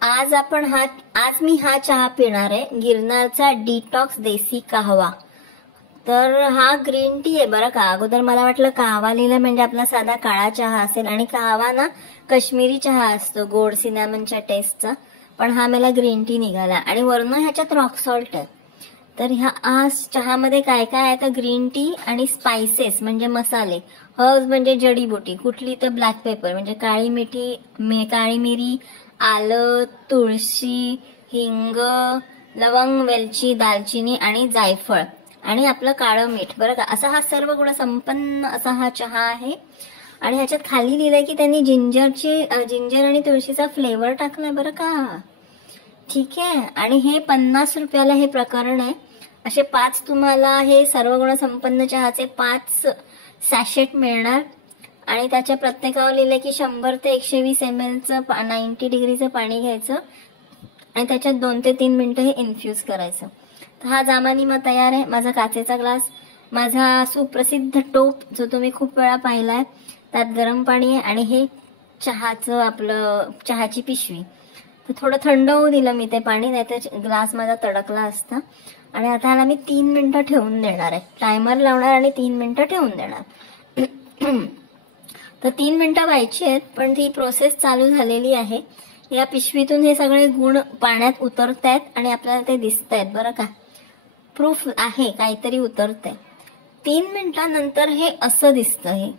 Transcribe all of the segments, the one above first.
आज मी हा चहा पिणार आहे, गिरनारचा डिटॉक्स देसी कहवा। तर हा ग्रीन टी आहे बरं का। अगोदर मला वाटलं कहवा लिहिलं म्हणजे आपला साधा काळा चहा असेल, आणि कहवा ना काश्मीरी चहा असतो गोड सिनॅमनच्या टेस्टचा, पण हा मला ग्रीन टी निघाला आणि वरनं ह्याच्यात रॉक सॉल्ट आहे। तर ह्या आज चहामध्ये काय काय आहे तर ग्रीन टी आणि स्पाइसेस म्हणजे मसाले, हर्ब्स म्हणजे जडीबुटी, कुठली तर ब्लॅक पेपर म्हणजे काळी मिरी, आलं, तुळशी, हिंग, लवंग, वेलची, दालचिनी आणि जायफळ आणि आपलं काळं मीठ बरं का। असा हा सर्व गुण संपन्न असा हा चहा आहे। आणि ह्याच्यात खाली लिहिलंय की त्यांनी जिंजर आणि तुळशीचा फ्लेवर टाकलाय बरं का। ठीक आहे, आणि हे 50 रुपयाला हे प्रकरण आहे। असे 5 तुम्हाला हे सर्व गुण संपन्न चहाचे 5 सॅशेट मिळणार, आणि त्याच्या प्रत्येकावर लिहिलंय की 100 ते 120 ml चं 90 डिग्रीचं पाणी घ्यायचं आणि त्याच्यात 2 ते 3 मिनिटं हे इन्फ्यूज करायचं। तर हा जामानी मग तयार आहे। माझा काचेचा ग्लास, माझा सुप्रसिद्ध टोप जो तुम्ही खूप वेळा पाहिलाय, त्यात गरम पाणी आहे आणि हे चहाची पिशवी। तर थोडं थंड होऊ दिलं मी ते पाणी, नाहीतर ग्लास माझा तडकला असता। आणि आता ह्याला मी 3 मिनिटं ठेवून देणार आहे, टायमर लावणार आणि 3 मिनिटं ठेवून देणार। तर 3 मिनिटं व्हायची आहेत, पण ती प्रोसेस चालू झालेली आहे। या पिशवीतून हे सगळे गुण पाण्यात उतरतायत आणि आपल्याला ते दिसतायत बरं का। प्रूफ आहे काहीतरी उतरतंय। 3 मिनिटांनंतर हे असं दिसतं हे।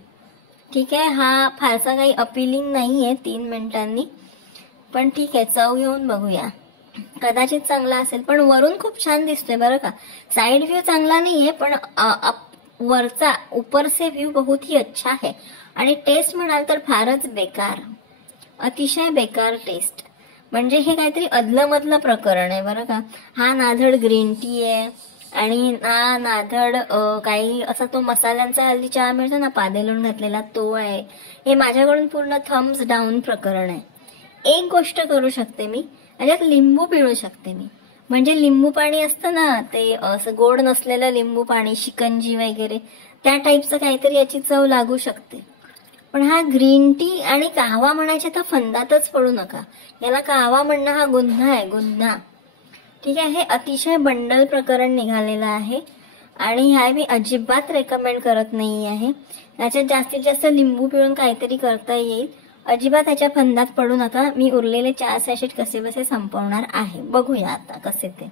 ठीक आहे, हा फारसा काही अपिलिंग नाहीये 3 मिनिटांनी, पण ठीक आहे, चव घेऊन बघूया। कदाचित चांगला असेल, पण वरून खूप छान दिसतोय बरं का। साइड व्ह्यू चांगला नाहीये, पण वरचा ऊपर से व्यू बहुत ही अच्छा है। आणि टेस्ट म्हणाल तर फारच बेकार, अतिशय बेकार टेस्ट। म्हणजे हे काहीतरी अदलमधलं प्रकरण आहे बरं का। हा नाधड ग्रीन टी आहे आणि नाधड काही असा तो मसाल्यांचा हल्ली चहा मिळतो ना पादेलून घातलेला, तो आहे। हे माझ्याकडून पूर्ण थम्स डाऊन प्रकरण आहे। एक गोष्ट करू शकते मी, याच्यात लिंबू पिळू शकते मी, म्हणजे लिंबू पाणी असतं ना ते असं गोड नसलेलं लिंबू पाणी, शिकंजी वगैरे त्या टाईपचं काहीतरी याची चव लागू शकते। पण हा ग्रीन टी आणि कहवा म्हणायचे तर फंदातच पडू नका। याला कहवा म्हणणं हा गुन्हा आहे, गुन्हा। ठीक आहे, हे अतिशय बंडल प्रकरण निघालेलं आहे आणि ह्या मी अजिबात रेकमेंड करत नाही आहे। याच्यात जास्तीत जास्त लिंबू पिळून काहीतरी करता येईल, अजिबात ह्याच्या फंदात पडू नका। मी उरलेले 4 सॅशेट कसे बसे संपवणार आहे, बघूया आता कसे ते।